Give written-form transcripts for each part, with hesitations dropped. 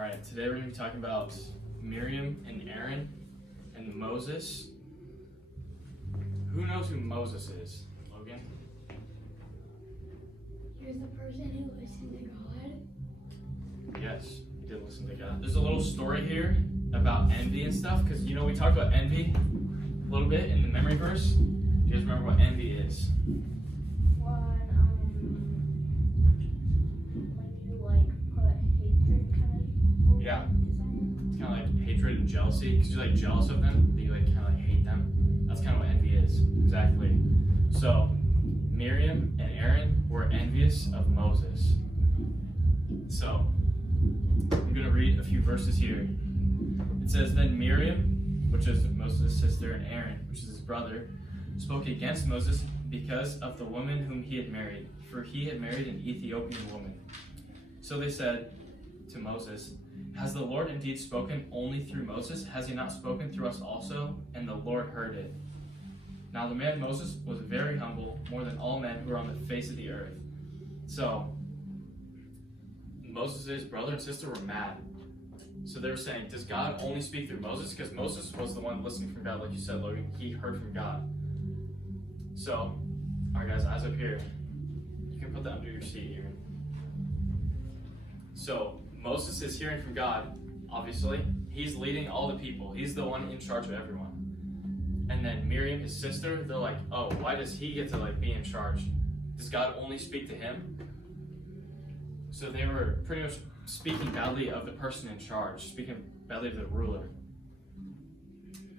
Alright, today we're going to be talking about Miriam and Aaron and Moses. Who knows who Moses is? Logan? He was the person who listened to God. Yes, he did listen to God. There's a little story here about envy and stuff, because we talked about envy a little bit in the memory verse. Do you guys remember what envy is? When you put hatred kind of Yeah. to someone. It's kind of like hatred and jealousy, because you're jealous of them, but you kind of hate them. That's kind of what envy is, exactly. So, Miriam and Aaron were envious of Moses. So, I'm going to read a few verses here. It says, Then Miriam, which is Moses' sister, and Aaron, which is his brother, spoke against Moses because of the woman whom he had married, for he had married an Ethiopian woman. So they said to Moses, Has the Lord indeed spoken only through Moses? Has he not spoken through us also? And the Lord heard it. Now the man Moses was very humble, more than all men who are on the face of the earth. So, Moses' brother and sister were mad. So they were saying, does God only speak through Moses? Because Moses was the one listening from God, like you said, Logan. He heard from God. So, alright guys, eyes up here. You can put that under your seat here. So, Moses is hearing from God, obviously. He's leading all the people. He's the one in charge of everyone. And then Miriam, his sister, they're like, oh, why does he get to be in charge? Does God only speak to him? So they were pretty much speaking badly of the person in charge, speaking badly of the ruler.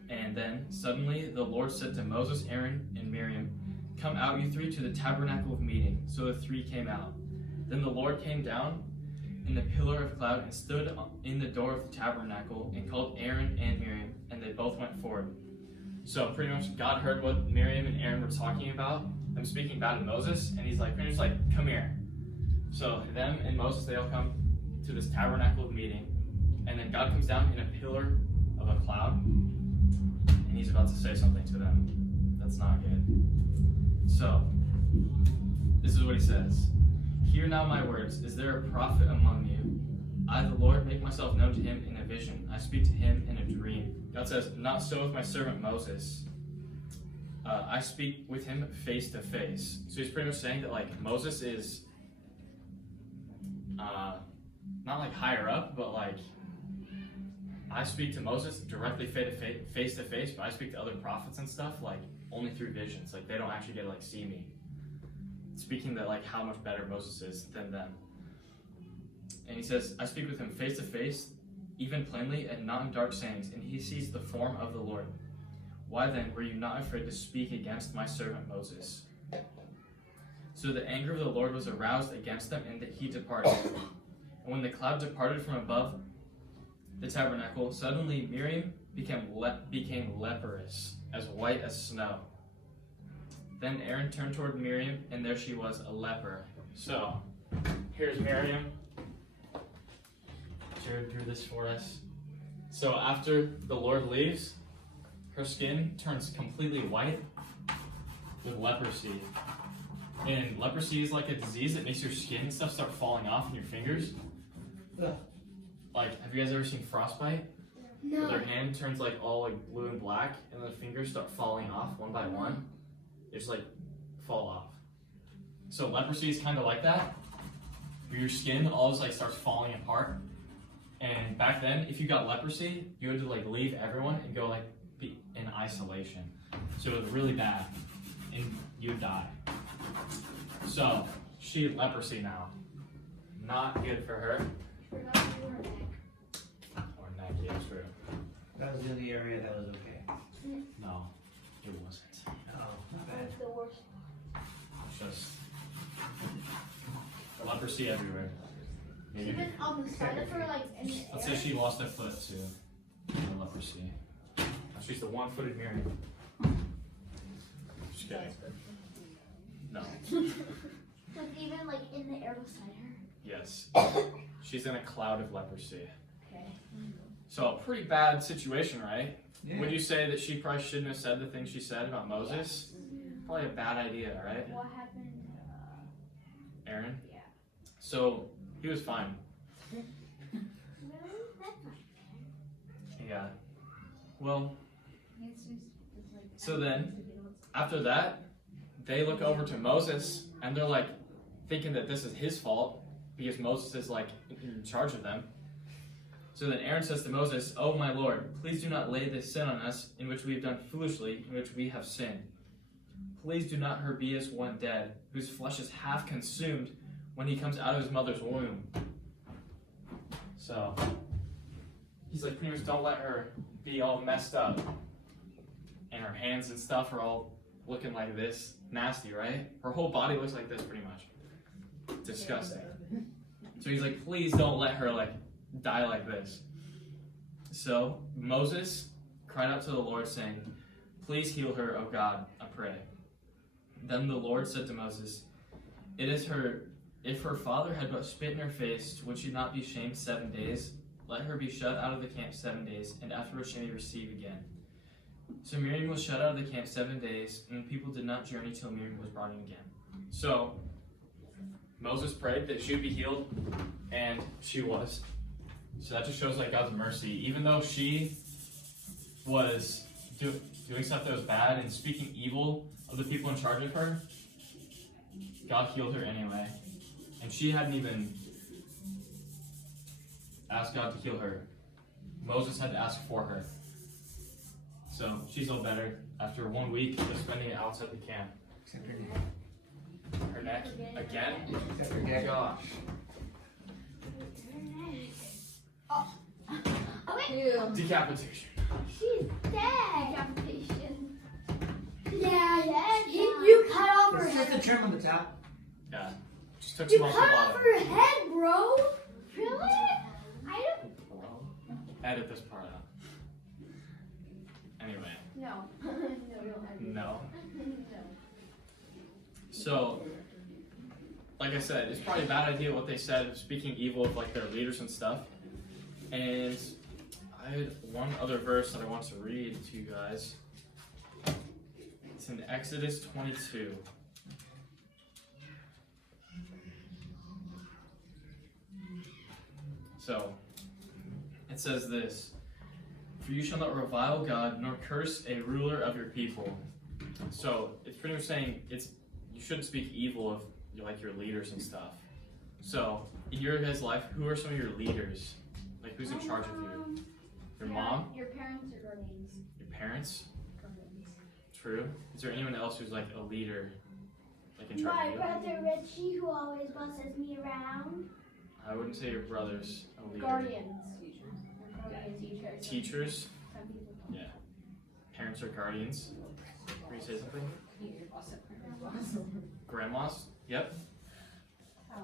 And then suddenly the Lord said to Moses, Aaron, and Miriam, Come out, you three, to the tabernacle of meeting. So the three came out. Then the Lord came down in the pillar of cloud and stood in the door of the tabernacle and called Aaron and Miriam, and they both went forward. So pretty much God heard what Miriam and Aaron were talking about, them speaking bad to Moses, and he's pretty much come here. So them and Moses, they all come to this tabernacle of meeting, and then God comes down in a pillar of a cloud, and he's about to say something to them. That's not good. So, this is what he says. Hear now my words. Is there a prophet among you? I, the Lord, make myself known to him in a vision. I speak to him in a dream. God says, not so with my servant Moses. I speak with him face to face. So he's pretty much saying that Moses is not higher up, but I speak to Moses directly face to face, but I speak to other prophets and stuff only through visions. They don't actually get to see me. Speaking that how much better Moses is than them. And he says, I speak with him face to face, even plainly, and not in dark sayings, and he sees the form of the Lord. Why then were you not afraid to speak against my servant Moses? So the anger of the Lord was aroused against them, and that he departed. And when the cloud departed from above the tabernacle, suddenly Miriam became leprous, as white as snow. Then Aaron turned toward Miriam, and there she was, a leper. So, here's Miriam. Jared drew this for us. So after the Lord leaves, her skin turns completely white with leprosy. And leprosy is a disease that makes your skin and stuff start falling off in your fingers. Have you guys ever seen frostbite? No. Where their hand turns all blue and black, and the fingers start falling off one by one. They just fall off. So leprosy is kind of like that, where your skin all starts falling apart. And back then, if you got leprosy, you had to leave everyone and go be in isolation. So it was really bad, and you'd die. So she had leprosy now. Not good for her. Forgot to do her neck. Or neck, yeah, true. That was in the area that was okay. No, it wasn't. Oh, not bad. That's the worst. Just leprosy everywhere. Maybe. Even on the side of her, in the Let's air. say she lost a foot to leprosy. She's the one-footed Miriam. Just kidding. No. Even in the air beside her. Yes. She's in a cloud of leprosy. Okay. So a pretty bad situation, right? Yeah. Would you say that she probably shouldn't have said the things she said about Moses? Probably a bad idea, right? What happened? Aaron? Yeah. So he was fine. Really? Well, so then, after that, they look over to Moses, and they're like, thinking that this is his fault, because Moses is like in charge of them. So then Aaron says to Moses, "Oh my Lord, please do not lay this sin on us, in which we have done foolishly, in which we have sinned. Please do not her be as one dead, whose flesh is half consumed when he comes out of his mother's womb." So he's like, pretty much don't let her be all messed up. And her hands and stuff are all looking like this. Nasty, right? Her whole body looks like this pretty much. Disgusting. So he's like, please don't let her like die like this. So Moses cried out to the Lord, saying, "Please heal her, O God, I pray." Then the Lord said to Moses, "It is her. If her father had but spit in her face, would she not be shamed 7 days? Let her be shut out of the camp 7 days, and afterwards she may receive again." So Miriam was shut out of the camp 7 days, and the people did not journey till Miriam was brought in again. So Moses prayed that she would be healed, and she was. So that just shows like God's mercy. Even though she was doing stuff that was bad and speaking evil of the people in charge of her, God healed her anyway. And she hadn't even asked God to heal her. Moses had to ask for her. So she's all better after 1 week of spending it outside the camp. Except her neck. Her neck again? Except her neck. Gosh. Okay. Decapitation. She's dead. Decapitation. Yeah. You cut off her It's just a head. trim on the top. Yeah. Just took You some off the cut off bottom. her head, bro. Really? I don't. Edit this part out. Anyway. No. No. So, like I said, it's probably a bad idea what they said of speaking evil of like their leaders and stuff. And I had one other verse that I want to read to you guys. It's in Exodus 22. So, it says this: "For you shall not revile God, nor curse a ruler of your people." So, it's pretty much saying you shouldn't speak evil of like your leaders and stuff. So, in your guys' life, who are some of your leaders? Like, who's in charge of you? Your mom? Your parents or guardians? Your parents? True. Is there anyone else who's like a leader, like in charge My of you? brother Richie, who always bosses me around. I wouldn't say your brother's a leader. Guardians. Teachers. Teachers? Some people. Yeah. Parents or guardians? Were you say something? Grandmas? Yep.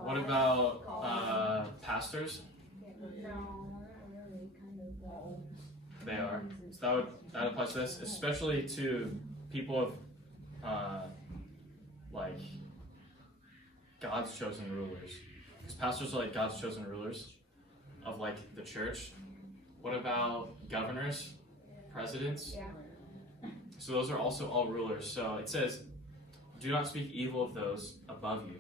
What about pastors? They are. So that applies to this, especially to people of like God's chosen rulers. Because pastors are like God's chosen rulers of like the church. What about governors, presidents? Yeah. So those are also all rulers. So it says, "Do not speak evil of those above you,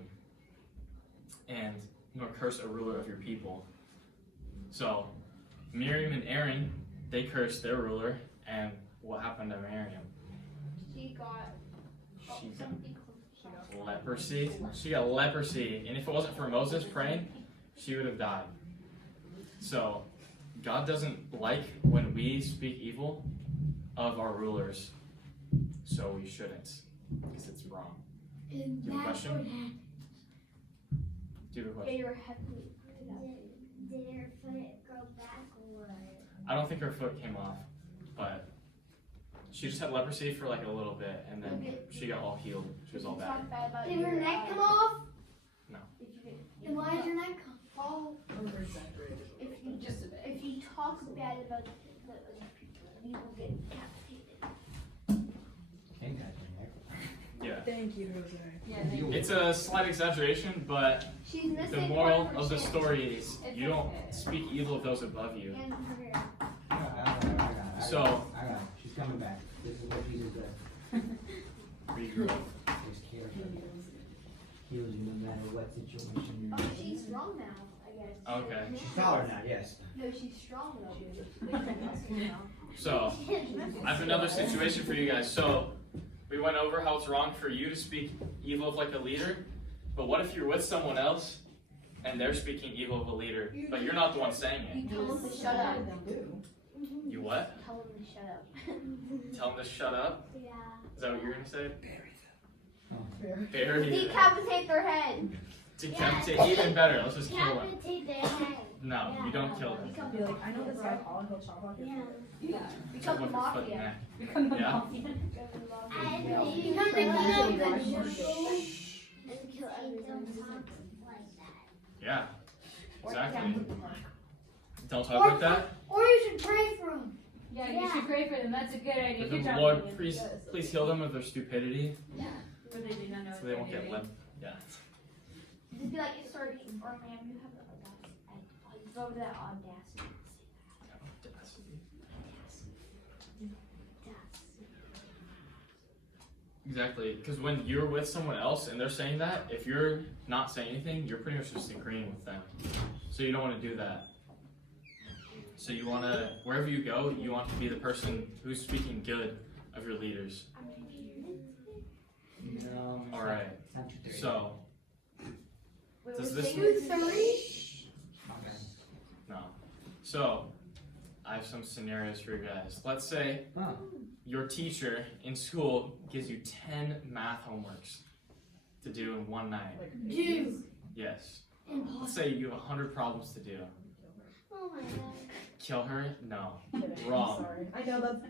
and nor curse a ruler of your people." So Miriam and Aaron, they cursed their ruler, and what happened to Miriam? She got She got something. leprosy. She got leprosy, and if it wasn't for Moses praying, she would have died. So God doesn't like when we speak evil of our rulers, so we shouldn't, because it's wrong. And Do you have a question? Do you have a Yeah, question? your head. Did her foot grow back or? I don't think her foot came off, but she just had leprosy for like a little bit, and then she got all healed. She was all better. Talk bad about Did your, her neck come off? No. Then why did her neck come? Oh, if you talk bad about the people, you will get decapitated. King got her neck. Yeah. Thank you, Jose. Yeah, It's a slight exaggeration, but she's missing the moral part of the her chin. story is you don't speak evil of those above you. And her hair. I got it. So- I got it. She's coming back. This is what Jesus does. Regrowth. Takes care of her. Heals you no matter what situation Oh, you're in. she's strong now, I guess. Okay. She's taller now, yes. No, she's strong though. So, I have another situation for you guys. So, we went over how it's wrong for you to speak evil of like a leader, but what if you're with someone else and they're speaking evil of a leader, but you're not the one saying it? You tell them to shut up. You what? Tell them to shut up. Tell them to shut up? Yeah. Is that what you're gonna say? Bury them. Decapitate their head. Decapitate. Even better. Let's just kill them. Decapitate their head. No, you don't kill them. Be like, I know this guy Paul, and he'll chop off your Yeah. foot. Become the Chop off your foot mafia. neck. Become the Yeah. mafia. And Become become the the kingdom kingdom of the jungle and and kill everyone. don't talk like that. Yeah, Or exactly. decapitate them. Don't talk like that. Or you should pray for them. Yeah, you should pray for them. That's a good idea. But Good the job, Lord, Miriam. please heal them of their stupidity, For they do not know so what they they're won't get doing. limp. Yeah. Just be like, sorry, or ma'am, you have the audacity. You go to that audacity. Exactly, because when you're with someone else and they're saying that, if you're not saying anything, you're pretty much just agreeing with them. So you don't want to do that. So you want to, wherever you go, you want to be the person who's speaking good of your leaders. No. All right. So, Wait, Does was this- Singing 30? Okay. no. So, I have some scenarios for you guys. Let's say Huh. your teacher in school gives you 10 math homeworks to do in one night. Dude. Yes. Let's say you have 100 problems to do. Oh my god. Kill her? No. I'm Wrong. sorry. I know that's.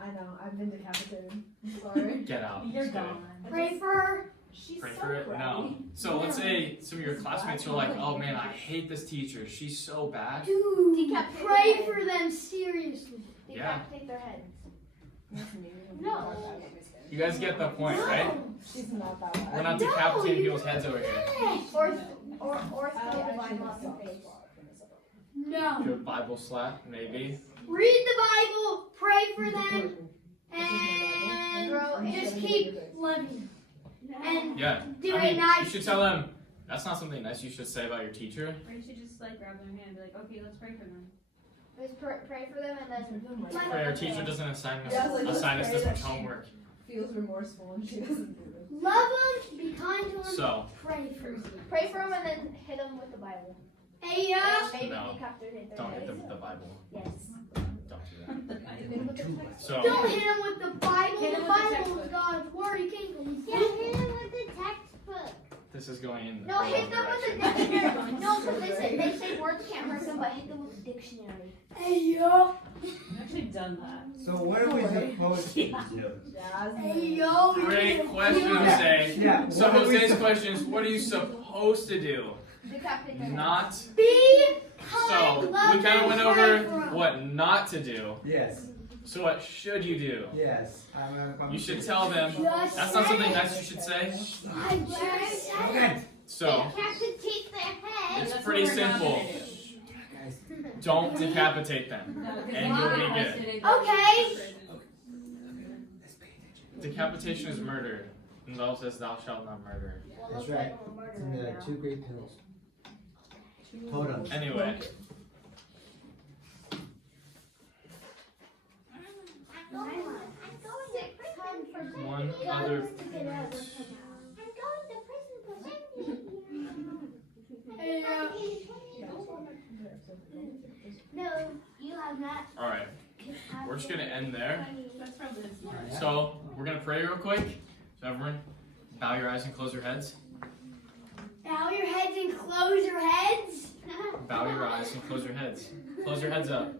I know. I've been decapitated. I'm sorry. Get out. You're Just kidding. gone. Pray for her. She's Pray so for it? crabby. No. So let's say some of your classmates are like, oh man, I hate this teacher. She's so bad. Dude, Decapitate pray their for them seriously. Yeah. Decapitate their heads. No. You guys get the point, right? She's not that bad. We're not decapitating people's heads over here. Or I throw the Bible on don't their face. No. Do a Bible slap, maybe. Read the Bible, pray for them, and Girl, just keep loving. And Yeah. do I it mean, you nice. should tell them that's not something nice you should say about your teacher. Or you should just like grab their hand and be like, okay, let's pray for them. Just pray for them and then. Pray our teacher doesn't assign us, Yeah, like, assign us let's this pray much that she- homework. Feels remorseful and she doesn't do it. Love them, be kind to them, So, pray for them. Pray for them and then hit them with the Bible. Hey, yeah. Maybe No. decapitate their don't hit heads. them with the Bible. Yes. Don't do that. So, Don't hit them with the Bible. Hit The 'em with the Bible is textbook. God's word. You can't. Yeah, hit him with the textbook. this is going in the No, wrong hit them with a direction. dictionary. No, because they say words can't hurt them, but hit them with a dictionary. Hey, yo. I've actually done that. So what are we supposed to do? Hey, yo. Great question, Jose. Yeah. So what are we Jose's sup- question is, what are you supposed to do? Decapitate their heads. Not. Be So kind. we love kind of them, went pray over for 'em. what not to do. Yes. So what should you do? Yes. I'm gonna come. You should tell them. Just That's not say something it. nice you should say. I just said it. Okay. So Decapitate their head. it's That's pretty what we're not simple. gonna do. Guys. Don't decapitate them. No, because And they you'll get be good. arrested and go to Okay. prison. Let's pay attention. Decapitation is murder. And the Bible says, "Thou shalt not murder." Well, That's looks right. like we're It's in murdering the now. two great pills. Totems. Anyway, I'm going to prison for 7 one years. other I'm going to prison for 7 years. Hey, yo. No, you have not. all right. We're just gonna end there. That's probably smart. So we're gonna pray real quick. So everyone, bow your eyes and close your heads. Bow your heads and close your heads. Bow your eyes and close your heads. Close your heads up.